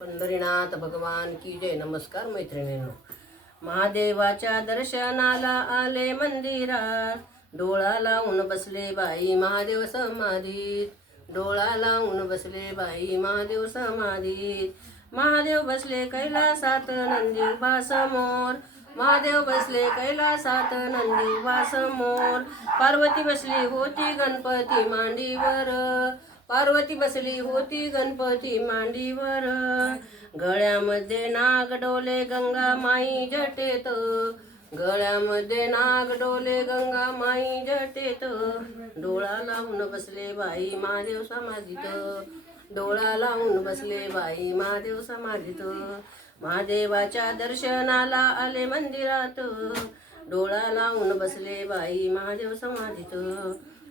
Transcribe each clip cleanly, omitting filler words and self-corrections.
पंढरीनाथ भगवान की जय. नमस्कार मैत्रिणींनो. महादेवाच्या दर्शनाला आले मंदिरात, डोळा लावून बसले बाई महादेव समाधीत. डोळा लावून बसले बाई महादेव समाधीत. महादेव बसले कैलासात नंदी उभा समोर. महादेव बसले कैलासात नंदी उभा समोर. पार्वती बसली होती गणपती मांडीवर. पार्वती बसली होती गणपती मांडीवर. गळ्यामध्ये नाग डोले गंगा माई जटेत. गळ्यामध्ये नाग डोले गंगा माई जटेत. डोळा लावून बसले बाई महादेव समाधीत. डोळा लावून बसले बाई महादेव समाधीत. महादेवाच्या दर्शनाला आले मंदिरात, डोळा लावून बसले बाई महादेव समाधीत.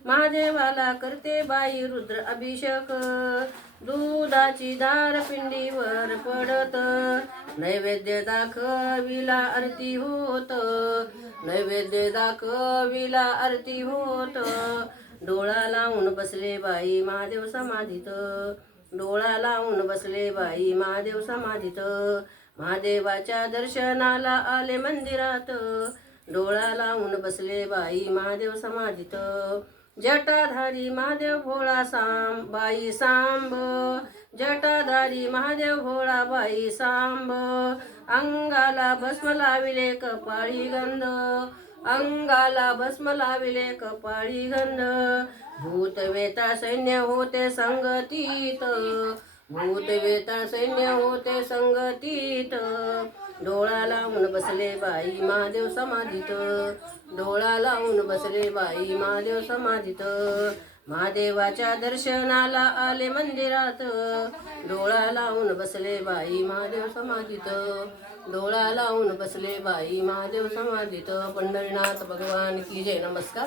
महादेवाला करते बाई रुद्र अभिषेक, दुधाची धार पिंडीवर पडत. नैवेद्य दाखविला आरती होत. नैवेद्य दाखविला आरती होत. डोळा लावून बसले बाई महादेव समाधीत. डोळा लावून बसले बाई महादेव समाधीत. महादेवाच्या दर्शनाला आले मंदिरात, डोळा लावून बसले बाई महादेव समाधीत. जटाधारी महादेव भोळा बाई सांब. जटाधारी महादेव भोळा बाई सांब. अंगाला भस्म लाविले कपाळी गंध. अंगाला भस्म लाविले कपाळी गंध. भूत वेता सैन्य होते संगतीत. भूत वेता सैन्य होते संगतीत. डोळा लावून बसले बाई महादेव समाधीत. डोळा लावून बसले बाई महादेव समाधीत. महादेवाच्या दर्शनाला आले मंदिरात, डोळा लावून बसले बाई महादेव समाधीत. डोळा लावून बसले बाई महादेव समाधीत. पंढरीनाथ भगवान की जय. नमस्कार.